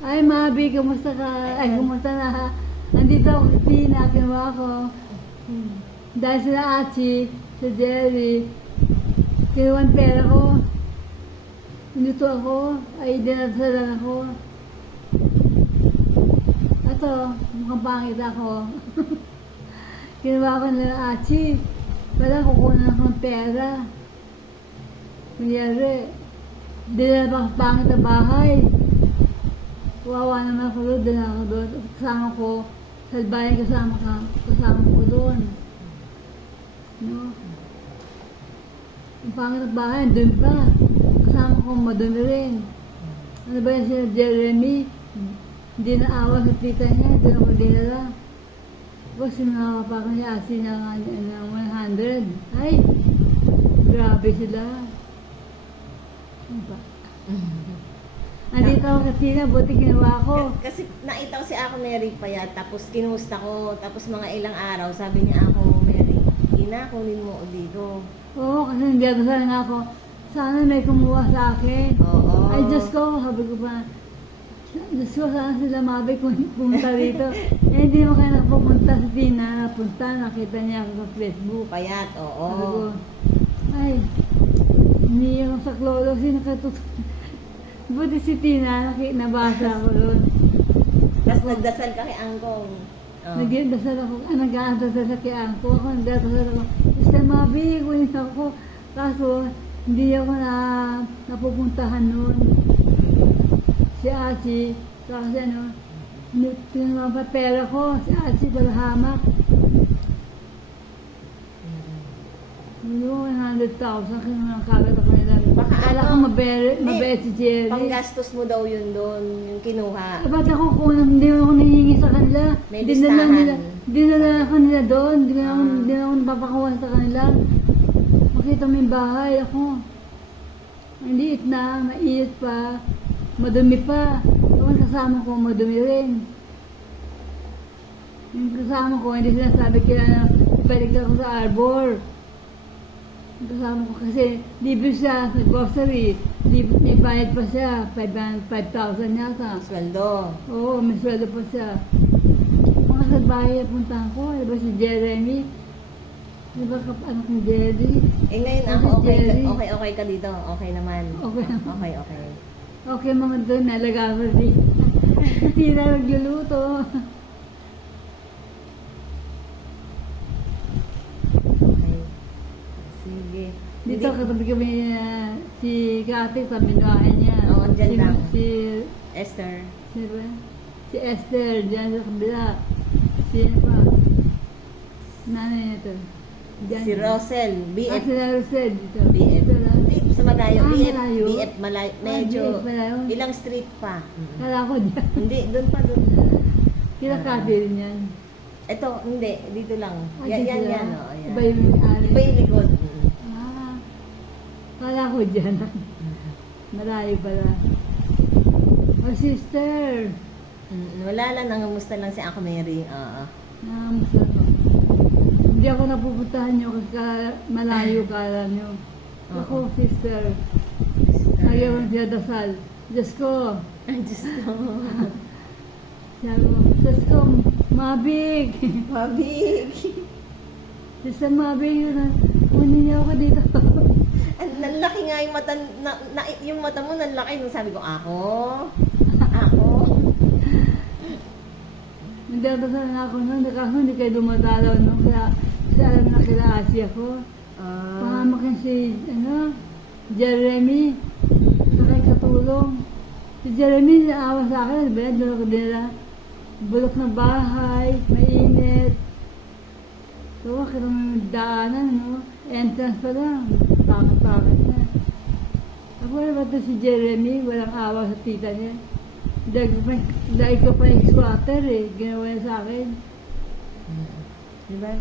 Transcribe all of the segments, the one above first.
Ay, Mabi, kamusta ka? Ay, kamusta na? Nandito ako sa Tina, kinuha ko. Dahil sila Achi, si Jerry, kinuha ang pera ko. Nandito ako, ay dinasalan ako. Ito, mukhang pangit ako. Kinuha ko nila Achi. Wala, kukunan ako ng pera. Kunyari, dinala pa pangit na bahay. Wawa naman ako doon, dinala ako doon. Kasama ko, salbayan kasama ko doon. No? Ang pangit na bahay, doon pa. Kasama ko, madumi rin. Ano ba yan sila Jeremy? Hindi naawa sa tita niya, doon ako dinala. Tapos sinungawa pa ako niya, asin ng 100. Ay, grabe sila. Ano ba? Andito ako sa Tina, buti ginawa ko. Kasi nakita ko si ako Mary Payat, tapos kinusta ko, tapos mga ilang araw, sabi niya ako, Mary, ina, kunin mo dito. Oo, kasi hindi ako sana nga ako. Sana may kumuha sa akin. Oo. Ay, Diyos ko, sabi ko pa, Diyos ko, sana sila Mabi pumunta rito. Eh, hindi mo kaya napupunta sa Tina, napunta, nakita niya ako sa Facebook. Payat, oo. Sabi ko, ay, hindi ako sa klolo, sino katutunan? Buti si Tina, nabasa ko doon. Tapos nagdasal ka kay Angkong. Oh. Nag-dasal ako, nag-aandasal sa kiyang ko. Ako nag-dasal ako, Mr. Mabi, kunin ako. Kaso, hindi ako napupuntahan noon. Si Achi, kasi ano, tinungan pa pera ko, si Achi, dalahamak. Yung 100,000, kinunang kagat ako nila. Baka Akala ko ano, mabait si Jerry. Panggastos mo daw yun doon, yung kinuha. Ba't ako kunang hindi ako nahingi sa kanila? May Dinala listahan. nila, dinala ako nila doon. Hindi na ako napapakuha sa kanila. Makita mo yung bahay ako. Ang liit na, mainit pa, madumi pa. Yung kasama ko, madumi rin. Yung kasama ko, hindi sinasabi kaya na balik ako sa Arbor. Yung kasama ko kasi libre siya sa grocery. May bayad pa siya, 5,000 yata. Sweldo. Oo, may sweldo pa siya. Mga sa bahay puntahan ko, di ba si Jeremy? Di ba anak ni Jerry? Eh ngayon Si ako, Jerry. okay ka dito. Okay naman. Okay naman. Okay. Okay mga doon, nalaga ko rin. Hindi na nagluluto. Okay. Sige. Dito katabi kami si Kati sa binuhahan niya. Oo, dyan lang. Si, Esther. si, ba? Si Esther, dyan sa kabila. Si pa? Nanay nito. Dyan. Si Rosel. Ah, BF. si Rosel dito. BF. Dito lang. Sa Malayo. Ah, BF. malayo? BF Malayo. Medyo. BF Malayo. Ilang street pa. Kala ko dyan. Hindi, doon pa doon. Kila Kati rin yan. Ito, hindi. Dito lang. Ah, Yan, dito yan, lang. yan. Oh, yan. Iba yung ari. Iba yung likod. Ah, kala ko dyan. Malayo pala. Oh, sister. Wala lang, nangamusta lang si Ako Mary. Oo. Nakamusta ko. Hindi ako napupuntahan nyo kasi malayo kala nyo. Ako, sister. Ayaw siya dasal. Diyos ko. Ay, Diyos ko. Sabi ko, Diyos ko, Mabig. Mabig. Sister Mabig, kunin niyo ako dito. Ang laki nga yung mata, yung mata mo, nanlaki. Nung sabi ko, ako. Nagdadasal na ako noon, hindi kayo dumadalaw noon, kaya alam na kila Asia ko. Pangamakin si, Jeremy, sakay katulong. Si Jeremy, naawa sa akin, doon ako nila. Bulok na bahay, mainit. So, kitang daanan, entrance pa lang, takot-takot na. Ako na ba ito si Jeremy, walang awa sa tita niya. Dahil ko pa yung squatter ginawa niya sa akin. Diba?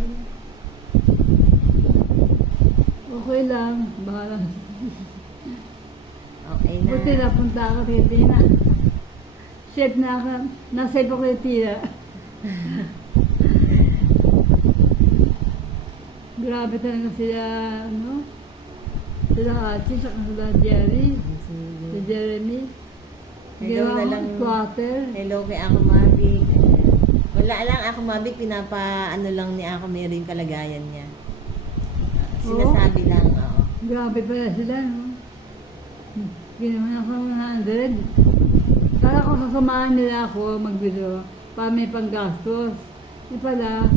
Okay lang, bahala. Okay na. Buti napunta ako kay Tina. Safe na ako, na-safe ako kay Tina. Grabe talaga sila, sila Achi, saka sila Jerry, si Jeremy. Hello na lang. Quarter. Hello kay Ako Mabik. Wala lang Ako Mabik, ano lang ni Ako Mary yung kalagayan niya. Sinasabi lang, oo. Grabe pala sila, no? Ginawa ako ng 100. Kala ko sasamahan nila ako magbiro para may panggastos. Di pala,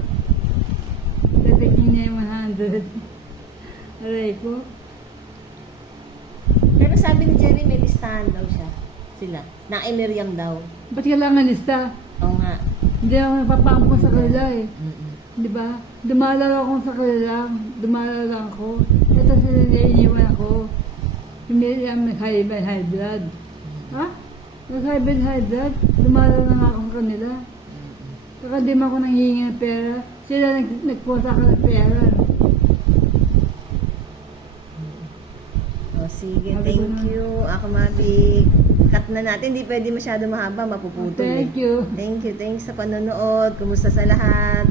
tapikin niya yung 100. Aray ko. Pero sabi ni Jerry, may listahan daw siya. Sila. Na kay Miriam daw. Ba't kailangan lista? Oo nga. Hindi ako napapampo sa kanila eh. Mm-mm. Di ba? Dumalaw ako sa kanila. Dumalaw lang ako. Ito sila naiiwan ako. Hindi ang high blood. Ha? High blood? Dumalaw lang ako sa kanila. Saka di mo ako nanghihingi ng pera. Sila nagpusa ka ng pera. O sige, Sabi ko thank na. you. Ako Mabik. Cut na natin. Hindi pwede masyado mahaba. Mapuputol Thank eh. you. Thank you. Thanks sa panonood. Kumusta sa lahat?